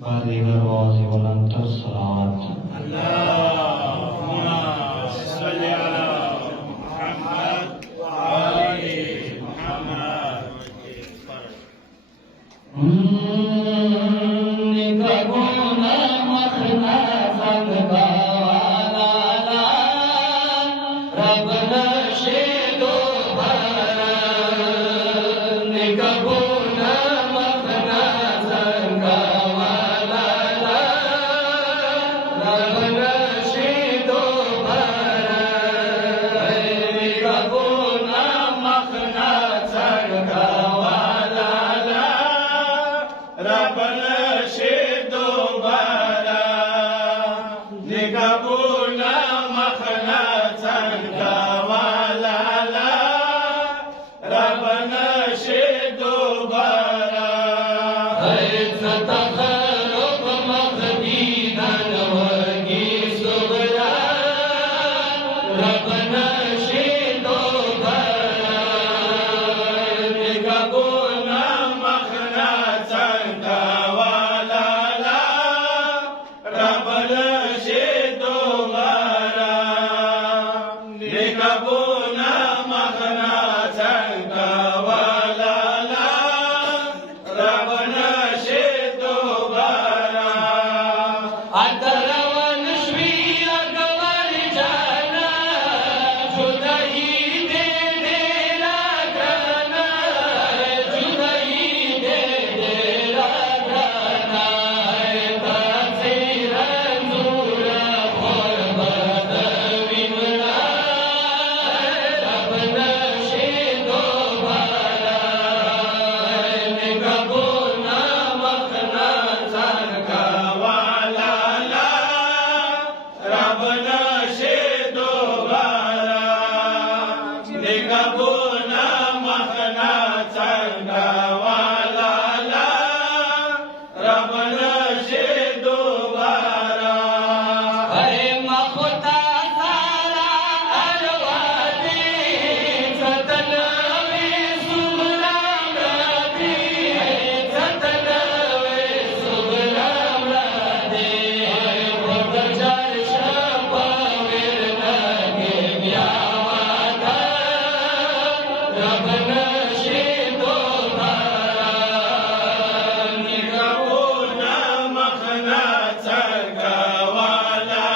बादीगर वाज़ी बुलंदतर सलावत। अल्लाहुम्मा सल्लि अला मुहम्मद व आलि मुहम्मद। निकबुना मखना संगवाला रब नशीदो भरा निकबुना मखना संगवाला रब नशीदो भरा निकबुना मखना संगवाला रब नशीदो भरा निकबुना मखना संगवाला रब नशीदो भरा तखलुक मखदीदन वगी सुबरा रब नशीदो भरा निकबुना मखना संगवाला रब नशीदो भरा निकबुना मखना संगवाला रब नशीदो भरा अतरवन श्री अकबर जाना जुदाई दे देरा गाना जुदाई दे देरा गाना तासीर नूर और बदविमरा रब नशीदो भरा निकबुना मखना संगवाला रब नशीदो भरा निकबुना मखना संगवाला रब नशीदो भरा अरे मखता सारा अरवादी सतनवे सुबराम राधी सतनवे सुबराम राधी खुद चर्श पविर नगे ब्यावादा रब नशीदो भरा निकबुना मखना संगवाला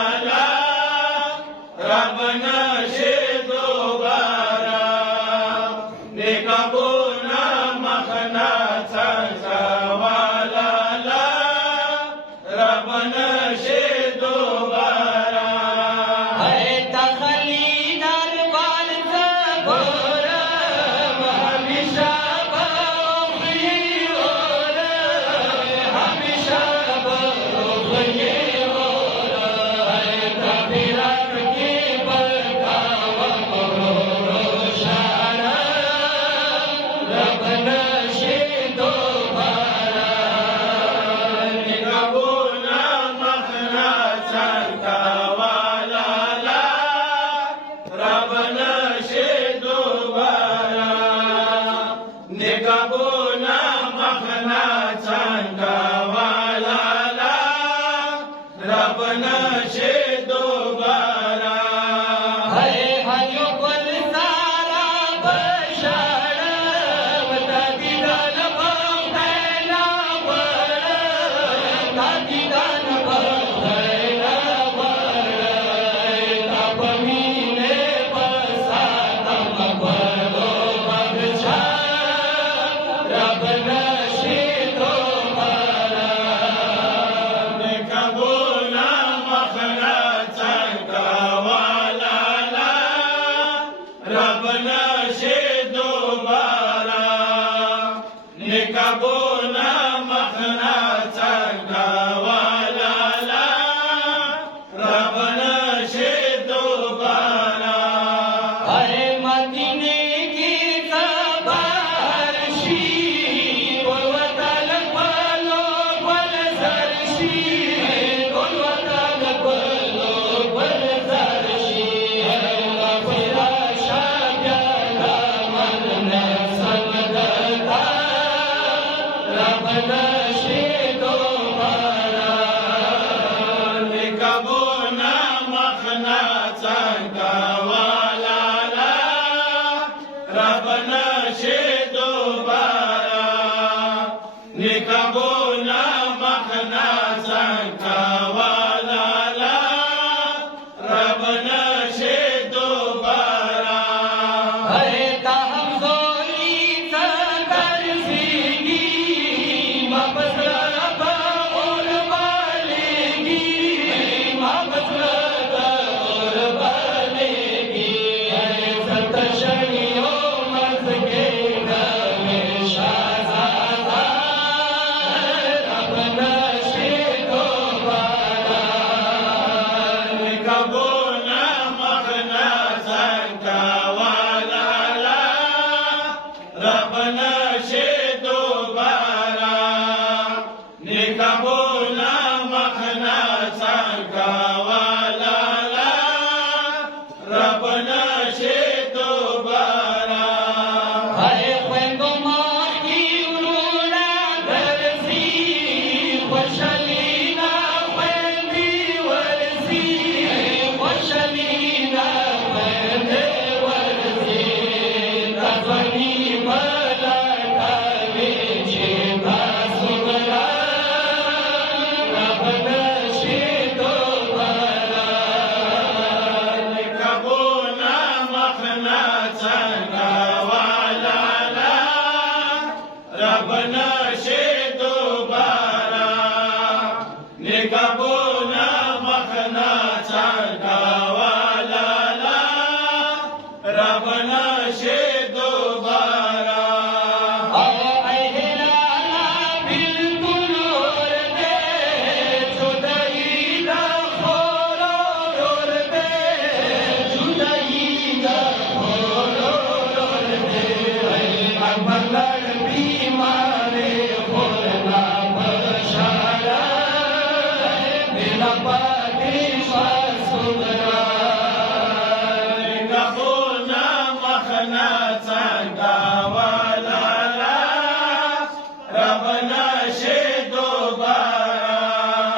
रब नशीदो भरा निकबुना मखना संगवाला रब नशीदो भरा अरे तखली दरबार गोरा हमेशा बखी और हमेशा बखी और तफिरत की बरकाव रोशाना रब नशीदो भरा निकबुना मखना संगवाला रब नशीदो भरा निकबुना मखना संगवाला रब नशीदो भरा हरे हयो कुल सारा बशार तदीदान भैला वर तदीदान भैला वर तब मीने बसा तम बरो बगशा रब नशीदो भरा निकबुना मखना संगवाला रब नशीदो भरा निकबुना मखना संगवाला रब नशीदो भरा अरे मदीने की खबर शी वतन पलो पल सरशी वतन पलो पल सरशी लफरा शाब्या मन न समदता रब नशीदो भरा nikabo